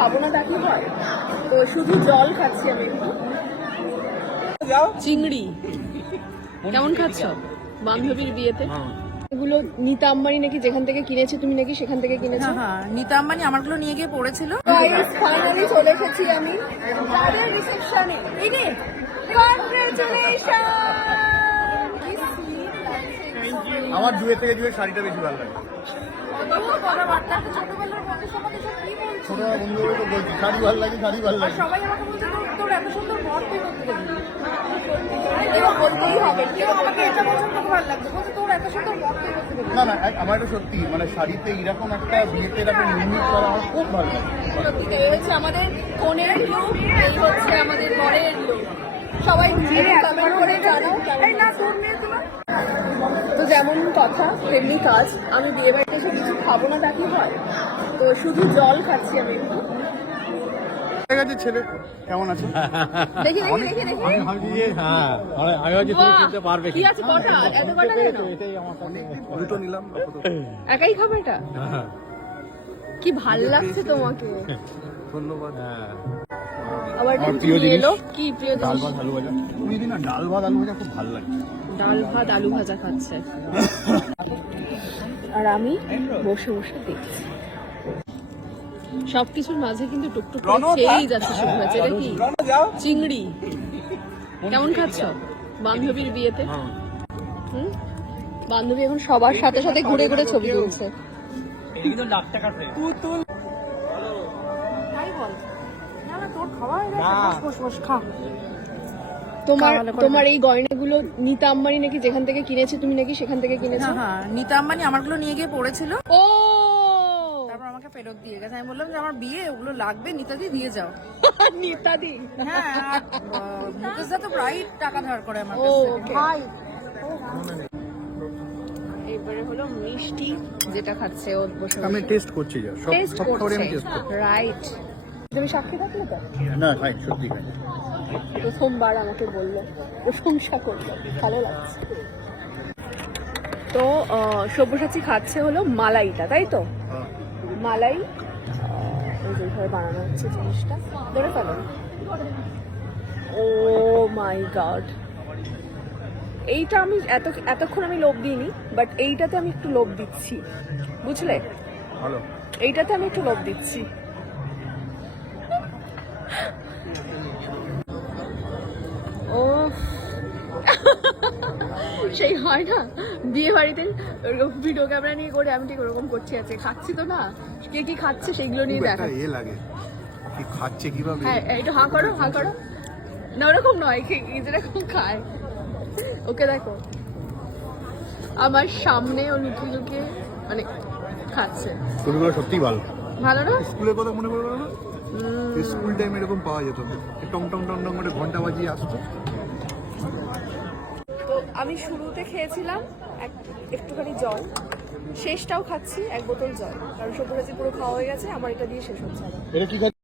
খাবো না তা কি হয়? তো শুধু জল খাচ্ছি আমি একটু। চিংড়ি কেমন খাচ্ছ বান্ধবীর বিয়েতে? এগুলো নীতা আম্বানি নাকি যেখান থেকে কিনেছে, তুমি নাকি সেখান থেকে কিনেছো? হ্যাঁ, নীতা আম্বানি আমারগুলো নিয়ে গিয়ে পড়েছিল। ফাইনালি চলে এসেছি আমি তাদের রিসেপশনে। এই নে, কংগ্রেচুলেশন। আমার দুয়ে থেকে দুয়ে শাড়িটা বেশি ভালো লাগে। ছোটবেলা বন্ধুগুলো তো বলছি শাড়ি ভালো লাগে, শাড়ি ভালো লাগে। সবাই আমাকে বলছে তোর এত সুন্দর বর তুই করতে দেখবি। বলতেই হবে। কেউ আমাকে এটা পছন্দ ভালো লাগছে, বলছে তোর এত সুন্দর বর তুই করতে দেখবি। না না, আমার এটা সত্যি, মানে শাড়িতে এরকম একটা বিয়েতে এরকম ইউনিক করা আমার খুব ভালো লাগে। সত্যি এই হচ্ছে আমাদের কনের লুক, এই হচ্ছে আমাদের বরের লুক। সবাই কমেন্ট করে জানাও কেমন লাগছে। তো যেমন কথা তেমনি কাজ। আমি বিয়ে বাড়িতে এসে কিছু খাবো না তা কি হয়? তো শুধু জল খাচ্ছি আমি একটু। ঠিক আছে, ছেলে কেমন আছে? দেখি দেখি দেখি দেখি। পারবে কি আছে কটা? এত কটা কেন? দুটো নিলাম। একাই খাবে এটা? কি ভাল লাগছে তোমাকে। ধন্যবাদ। আবার আমার প্রিয় জিনিস এলো কি প্রিয় ডাল জিনিস? ভাত আলু ভাজা। তুমি দিন না ডাল ভাত আলু ভাজা খুব ভালো লাগে। ডাল ভাত আলু ভাজা খাচ্ছে আর আমি বসে বসে দেখছি। সবকিছুর মাঝে কিন্তু টুকটুক করে খেয়েই যাচ্ছে শুরু হয়েছে। এটা কি চিংড়ি? কেমন খাচ্ছ বান্ধবীর বিয়েতে? বান্ধবী এখন সবার সাথে সাথে ঘুরে ঘুরে ছবি তুলছে। তোমার এই গয়নাগুলো নীতা আম্বানি নাকি যেখান থেকে কিনেছে, তুমি নাকি সেখান থেকে কিনেছো? হ্যাঁ, নীতা আম্বানি আমারগুলো নিয়ে গিয়ে পড়েছিল, ও তারপর আমাকে ফেরত দিয়ে গেছে। আমি বললাম যে আমার বিয়ে, ওগুলো লাগবে, নীতা দিয়ে যাও। নীতা দি। হ্যাঁ, আর মুকেশ দা তো প্রায় টাকা ধার করে আমার ও কাছ থেকে। ভাই, এবারে হলো মিষ্টি যেটা খাচ্ছে ও বসে আমি টেস্ট করছি যা সব টেস্ট সব খাবারই আমি করছে। টেস্ট করছি। রাইট, তুমি সাক্ষী থাকলে তো? না খাই, সত্যি খাই। প্রথমবার আমাকে বললো, প্রশংসা করলো, ভালো লাগছে। তো সব্যসাচী খাচ্ছে হলো মালাইটা, তাই তো? মালাই যেভাবে বানানো হচ্ছে জিনিসটা ধরে ফেলো। ও মাই গড, এইটা আমি এতক্ষণ আমি লোভ দিইনি, বাট এইটাতে আমি একটু লোভ দিচ্ছি, বুঝলে? ভালো। এইটাতে আমি একটু লোভ দিচ্ছি। ও সেই হয় না বিয়ে বাড়িতে ভিডিও ক্যামেরা নিয়ে করে, আমি ঠিক ওরকম করছি। আছে খাচ্ছি তো না, কে কি খাচ্ছে সেগুলো নিয়ে দেখা। এ লাগে কি খাচ্ছে কিভাবে। হ্যাঁ একটু হাঁ করো, হাঁ করো না, ওরকম নয়, যেরকম খায়। ওকে দেখো আমার সামনে ও লুকিয়ে লুকিয়ে মানে খাচ্ছে। ছবিগুলো সত্যিই ভালো। ভালো না? স্কুলের কথা মনে পড়ে না? স্কুল টাইম এরকম পাওয়া যেত, টং টং টং টং করে ঘন্টা বাজিয়ে আসতো। তো আমি শুরুতে খেয়েছিলাম একটুখানি জল, শেষটাও খাচ্ছি এক বোতল জল, কারণ সব্যসাচী পুরো খাওয়া হয়ে গেছে, আমার এটা দিয়ে শেষ হচ্ছে। এটা কি